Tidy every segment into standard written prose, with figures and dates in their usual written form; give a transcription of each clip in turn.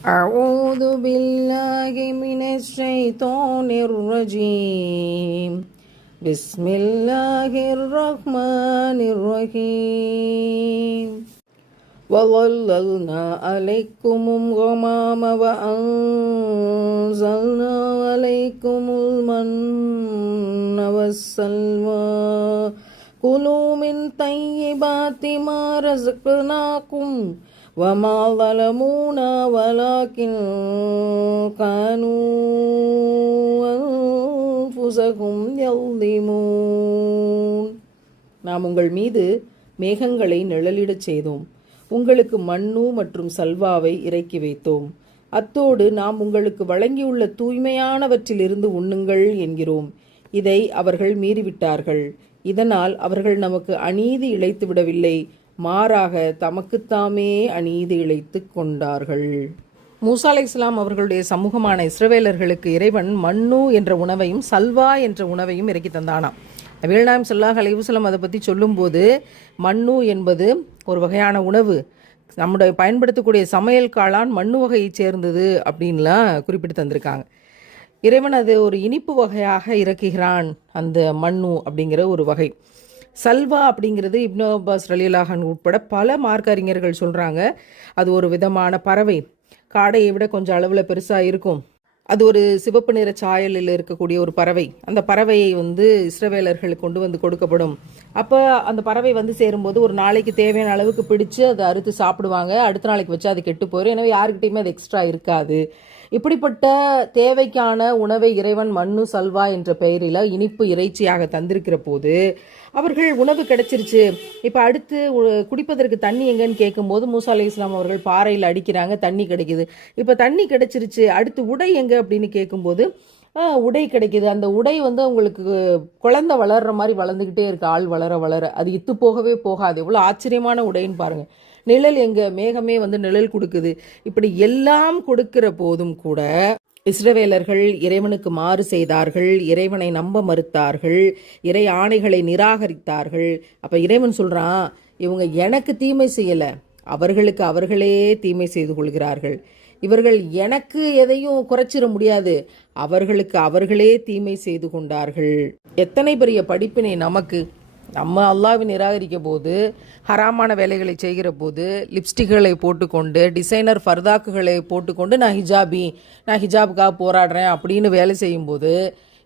أعوذ بالله من الشيطان الرجيم بسم الله الرحمن الرحيم وظللنا عليكم الغمام وأنزلنا عليكم المن والسلوى كلوا من طيبات ما رزقناكم وما ظلمونا ولكن كانوا أنفسهم يظلمون. நாம் உங்கள் மீது மேகங்களை நிழலிடச் செய்தோம். உங்களுக்கு மண்ணு மற்றும் சல்வாவை இறக்கி வைத்தோம். அத்தோடு நாம் உங்களுக்கு வழங்கியுள்ள தூய்மையானவற்றிலிருந்து உண்ணுங்கள் என்கிறோம். இதை அவர்கள் மீறிவிட்டார்கள். இதனால் அவர்கள் நமக்கு அநீதி இழைத்து விடவில்லை, மாறாக தமக்குத்தாமே அநீதி இழைத்து கொண்டார்கள். மூசா அலைஹிஸ்ஸலாம் அவர்களுடைய சமூகமான இஸ்ரவேலர்களுக்கு இறைவன் மண்ணு என்ற உணவையும் சல்வா என்ற உணவையும் இறக்கி தந்தானாம். நபிகள் நாயகம் ஸல்லல்லாஹு அலைஹி வஸல்லம் அதை பற்றி சொல்லும்போது மண்ணு என்பது ஒரு வகையான உணவு, நம்முடைய பயன்படுத்தக்கூடிய சமையல் காளான் மண்ணு வகையை சேர்ந்தது அப்படின்லாம் குறிப்பிட்டு தந்திருக்காங்க. இறைவன் அது ஒரு இனிப்பு வகையாக இறக்குகிறான், அந்த மண்ணு அப்படிங்கிற ஒரு வகை. சல்வா அப்படிங்கிறது இப்னு அப்பாஸ் ரலியல்லாஹு அன்ஹு உட்பட பல மார்க்க அறிஞர்கள் சொல்கிறாங்க, அது ஒரு விதமான பறவை, காடையை விட கொஞ்சம் அளவில் பெருசாக இருக்கும். அது ஒரு சிவப்பு நிற சாயலில் இருக்கக்கூடிய ஒரு பறவை. அந்த பறவையை இஸ்ரவேலர்களுக்கு கொண்டு வந்து கொடுக்கப்படும். அப்போ அந்த பறவை சேரும்போது ஒரு நாளைக்கு தேவையான அளவுக்கு பிடிச்சு அதை அறுத்து சாப்பிடுவாங்க. அடுத்த நாளைக்கு வச்சு அது கெட்டு போயிடும். எனவே யாருக்கிட்டையுமே அது எக்ஸ்ட்ரா இருக்காது. இப்படிப்பட்ட தேவைக்கான உணவை இறைவன் மண்ணு சல்வா என்ற பெயரில் இனிப்பு இறைச்சியாக தந்திருக்கிற போது அவர்கள் உணவு கிடைச்சிருச்சு, இப்போ அடுத்து குடிப்பதற்கு தண்ணி எங்கன்னு கேட்கும்போது மூசா அலைஹிஸ்ஸலாம் அவர்கள் பாறையில் அடிக்கிறாங்க, தண்ணி கிடைக்குது. இப்போ தண்ணி கிடைச்சிருச்சு, அடுத்து உடை எங்கே அப்படின்னு கேட்கும்போது உடை கிடைக்கிது. அந்த உடை உங்களுக்கு குழந்தை வளர்ற மாதிரி வளர்ந்துக்கிட்டே இருக்கு, ஆள் வளர வளர அது இத்து போகவே போகாது. எவ்வளோ ஆச்சரியமான உடைன்னு பாருங்க. நிழல் எங்க, மேகமே நிழல் கொடுக்குது. இப்படி எல்லாம் கொடுக்கிற போதும் கூட இஸ்ரவேலர்கள் இறைவனுக்கு மாறு செய்தார்கள், இறைவனை நம்ப மறுத்தார்கள், இறை ஆணைகளை நிராகரித்தார்கள். அப்ப இறைவன் சொல்றான், இவங்க எனக்கு தீமை செய்யல, அவர்களுக்கு அவர்களே தீமை செய்து கொள்கிறார்கள். இவர்கள் எனக்கு எதையும் குறைச்சிட முடியாது, அவர்களுக்கு அவர்களே தீமை செய்து கொண்டார்கள். எத்தனை பெரிய படிப்பினை நமக்கு! நம்ம அல்லாஹ்வை நிராகரிக்க போது, ஹராமான வேலைகளை செய்கிற போது, லிப்ஸ்டிக்களை போட்டுக்கொண்டு, டிசைனர் ஃபர்தாக்குகளை போட்டுக்கொண்டு நான் ஹிஜாபுக்காக போராடுறேன் அப்படின்னு வேலை செய்யும்போது,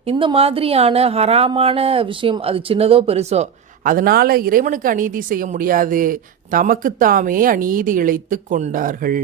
இந்த மாதிரியான ஹராமான விஷயம் அது சின்னதோ பெருசோ, அதனால இறைவனுக்கு அநீதி செய்ய முடியாது, தமக்குத்தாமே அநீதி இழைத்து கொண்டார்கள்.